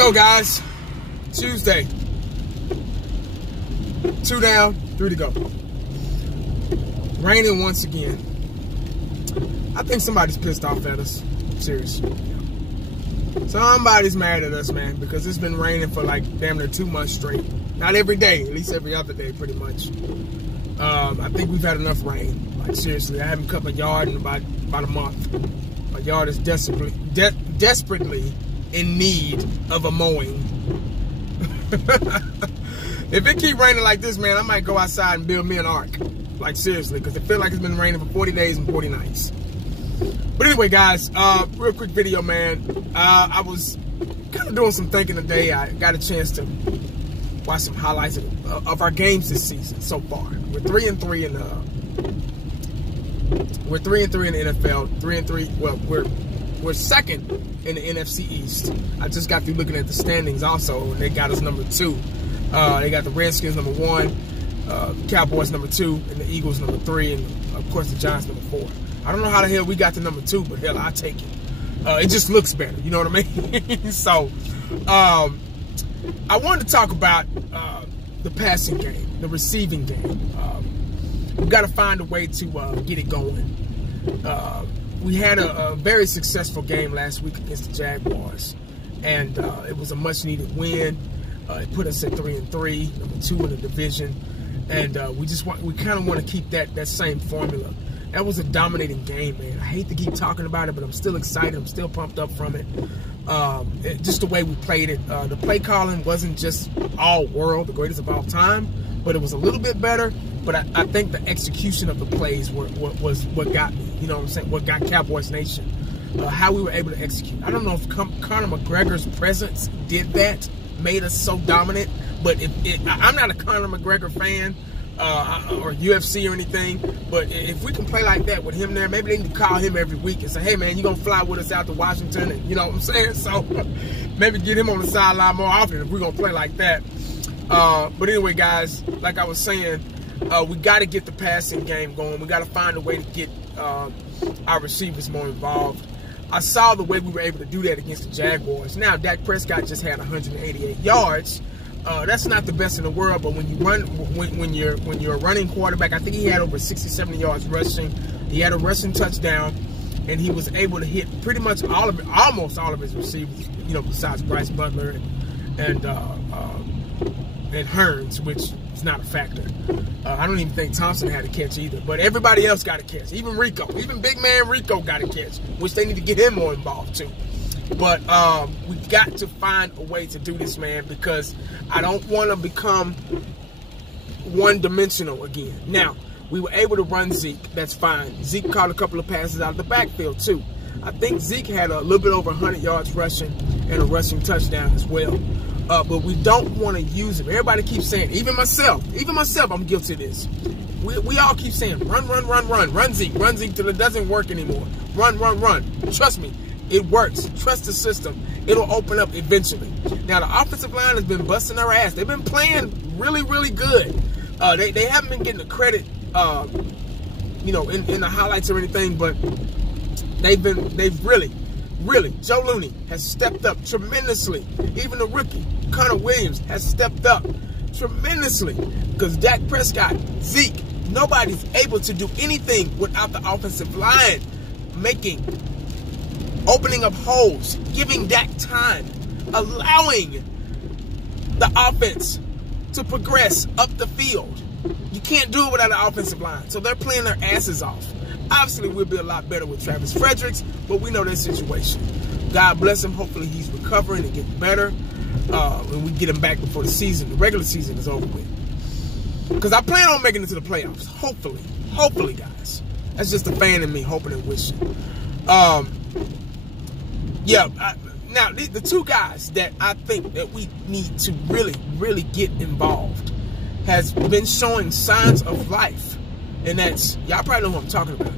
go, guys. Tuesday. 2 down, 3 to go. Raining once again. I think somebody's pissed off at us. Seriously. Somebody's mad at us, man, because it's been raining for like damn near 2 months straight. Not every day, at least every other day, pretty much. I think we've had enough rain. Like, seriously, I haven't cut my yard in about a month. My yard is desperately in need of a mowing. If it keep raining like this, man, I might go outside and build me an ark. Like, seriously, because it feels like it's been raining for 40 days and 40 nights. But anyway, guys, real quick video, man. I was kind of doing some thinking today. I got a chance to watch some highlights of our games this season so far. We're 3-3 in the NFL. 3-3. Well, we're second in the NFC East. I just got through looking at the standings also, and they got us number 2. They got the Redskins number 1, Cowboys number 2, and the Eagles number 3, and of course the Giants number 4. I don't know how the hell we got to number 2, but hell, I'll take it. It just looks better, you know what I mean? So, I wanted to talk about the passing game, the receiving game. We've got to find a way to get it going. We had a very successful game last week against the Jaguars, and it was a much-needed win. It put us at 3-3, number 2 in the division, and we kind of want to keep that same formula. That was a dominating game, man. I hate to keep talking about it, but I'm still excited. I'm still pumped up from it. Just the way we played it. The play calling wasn't just all world, the greatest of all time, but it was a little bit better. But I think the execution of the plays was what got me. You know what I'm saying? What got Cowboys Nation. How we were able to execute. I don't know if Conor McGregor's presence did that, made us so dominant. But I'm not a Conor McGregor fan or UFC or anything. But if we can play like that with him there, maybe they need to call him every week and say, hey, man, you're going to fly with us out to Washington. And you know what I'm saying? So maybe get him on the sideline more often if we're going to play like that. But anyway, guys, like I was saying, we got to get the passing game going. We got to find a way to get our receivers more involved. I saw the way we were able to do that against the Jaguars. Now, Dak Prescott just had 188 yards. That's not the best in the world, but when you run, when you're a running quarterback, I think he had over 60, 70 yards rushing. He had a rushing touchdown, and he was able to hit pretty much almost all of his receivers. You know, besides Bryce Butler and Hearns, which is not a factor. I don't even think Thompson had a catch either, but everybody else got a catch. Even Rico, even big man Rico got a catch, which they need to get him more involved too. But we got to find a way to do this, man, because I don't want to become one-dimensional again. Now, we were able to run Zeke. That's fine. Zeke caught a couple of passes out of the backfield too. I think Zeke had a little bit over 100 yards rushing and a rushing touchdown as well. But we don't want to use him. Everybody keeps saying, even myself, I'm guilty of this. We all keep saying, run Zeke till it doesn't work anymore. Run. Trust me, it works. Trust the system. It'll open up eventually. Now, the offensive line has been busting their ass. They've been playing really, really good. They haven't been getting the credit, you know, in the highlights or anything, but they've really, Joe Looney has stepped up tremendously. Even the rookie, Connor Williams, has stepped up tremendously. Because Dak Prescott, Zeke, nobody's able to do anything without the offensive line opening up holes, giving Dak time, allowing the offense to progress up the field. You can't do it without the offensive line. So they're playing their asses off. Obviously, we'll be a lot better with Travis Fredericks, but we know their situation. God bless him. Hopefully, he's recovering and getting better. And we get him back before the regular season is over with. Because I plan on making it to the playoffs. Hopefully, guys. That's just a fan in me hoping and wishing. Now, the two guys that I think that we need to really get involved has been showing signs of life. And that's, y'all probably know who I'm talking about.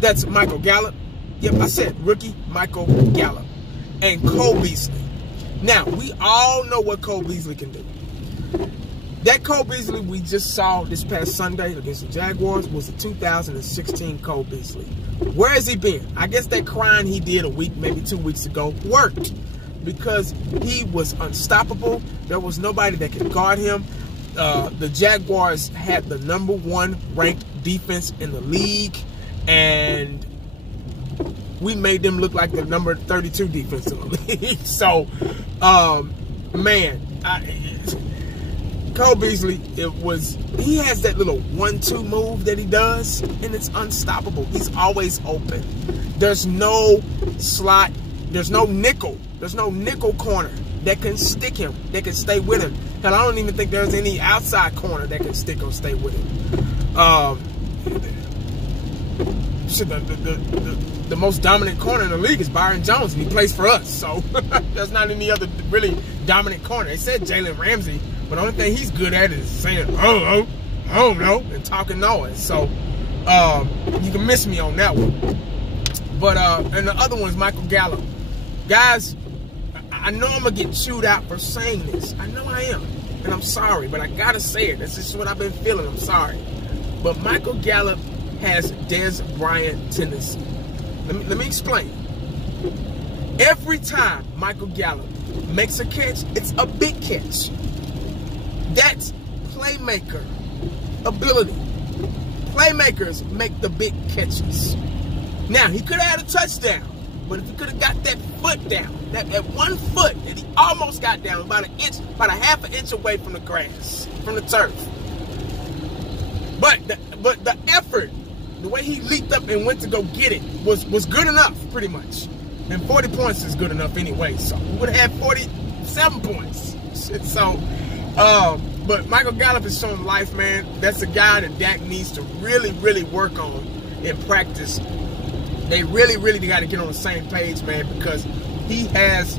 That's Michael Gallup. Yep, I said rookie Michael Gallup. And Cole Beasley. Now, we all know what Cole Beasley can do. That Cole Beasley we just saw this past Sunday against the Jaguars was the 2016 Cole Beasley. Where has he been? I guess that crying he did a week, maybe 2 weeks ago worked. because he was unstoppable. There was nobody that could guard him. The Jaguars had the #1 ranked defense in the league, and we made them look like the number 32 defense in the league. So, man, Cole Beasley, he has that little 1-2 move that he does, and it's unstoppable. He's always open. There's no slot. There's no nickel. There's no nickel corner that can stick him, that can stay with him. And I don't even think there's any outside corner that can stick or stay with him. The most dominant corner in the league is Byron Jones, and he plays for us. So there's not any other really dominant corner. They said Jalen Ramsey, but the only thing he's good at is saying, I don't know, and talking noise. So you can miss me on that one. But and the other one is Michael Gallup. Guys, I know I'm going to get chewed out for saying this. I know I am. And I'm sorry, but I got to say it. That's just what I've been feeling. I'm sorry. But Michael Gallup has Dez Bryant tendency. Let me explain. Every time Michael Gallup makes a catch, it's a big catch. That's playmaker ability. Playmakers make the big catches. Now, he could have had a touchdown, but if he could have got that foot down, that 1 foot that he almost got down, about a half an inch away from the grass, from the turf. But the effort, the way he leaped up and went to go get it was good enough, pretty much. And 40 points is good enough anyway, so we would have had 47 points. So, but Michael Gallup is showing life, man. That's a guy that Dak needs to really, really work on in practice. They really, really got to get on the same page, man, because he has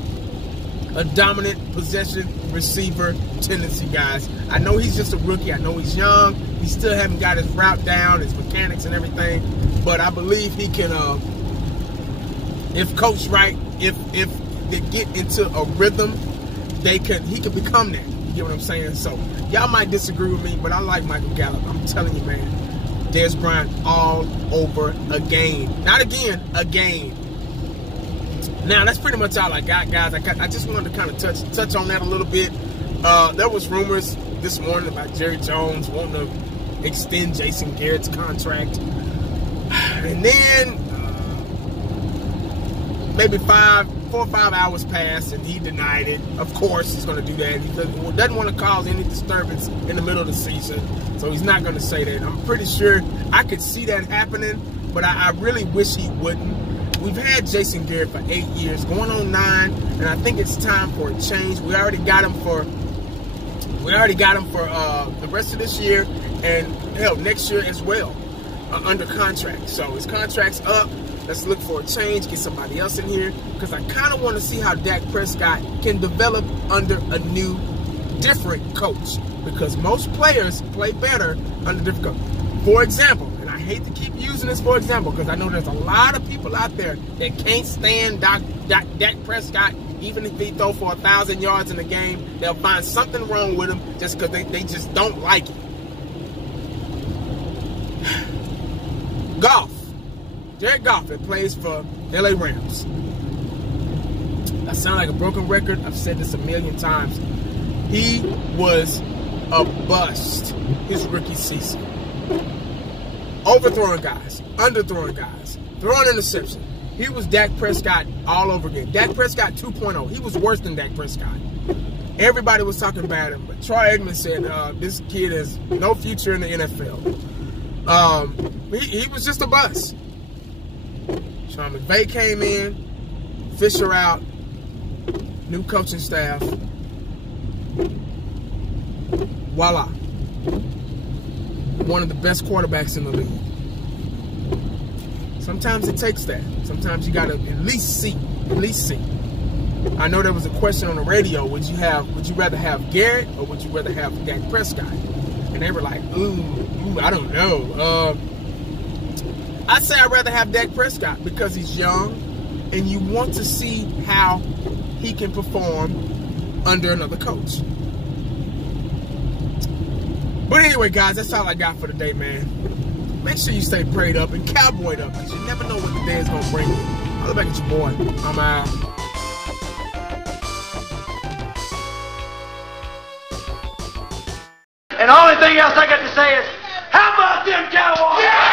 a dominant possession receiver tendency, guys. I know he's just a rookie. I know he's young. He still haven't got his route down, his mechanics and everything. But I believe he can, if coached right, if they get into a rhythm, he can become that. You get what I'm saying? So y'all might disagree with me, but I like Michael Gallup. I'm telling you, man. Dez Bryant all over again. Not again, again. Now, that's pretty much all I got, guys. I just wanted to kind of touch on that a little bit. There was rumors this morning about Jerry Jones wanting to extend Jason Garrett's contract. And then maybe 4 or 5 hours passed, and he denied it. Of course he's going to do that. He doesn't want to cause any disturbance in the middle of the season, so he's not going to say that. I'm pretty sure I could see that happening, but I really wish he wouldn't. We've had Jason Garrett for 8 years, going on 9, and I think it's time for a change. We already got him for the rest of this year, and hell, next year as well, under contract. So his contract's up. Let's look for a change, get somebody else in here, because I kind of want to see how Dak Prescott can develop under a new, different coach, because most players play better under different coach. For example, and I hate to keep using this for example, because I know there's a lot of people out there that can't stand Dak Prescott. Even if he throw for 1,000 yards in a game, they'll find something wrong with him just because they just don't like it. Goff. Jared Goff that plays for LA Rams. I sound like a broken record. I've said this a million times. He was a bust his rookie season. Overthrowing guys, underthrowing guys, throwing interception. He was Dak Prescott all over again. Dak Prescott 2.0. He was worse than Dak Prescott. Everybody was talking about him, but Troy Aikman said this kid has no future in the NFL. He was just a bust. Sean McVay came in, Fisher out, new coaching staff. Voila. One of the best quarterbacks in the league. Sometimes it takes that. Sometimes you gotta at least see. I know there was a question on the radio, would you rather have Garrett or would you rather have Dak Prescott? And they were like, ooh, I don't know. I'd say I'd rather have Dak Prescott because he's young and you want to see how he can perform under another coach. But anyway, guys, that's all I got for today, man. Make sure you stay prayed up and cowboyed up because you never know what the day is going to bring you. I'll look back at your boy. I'm out. the only thing else I got to say is, how about them Cowboys? Yeah!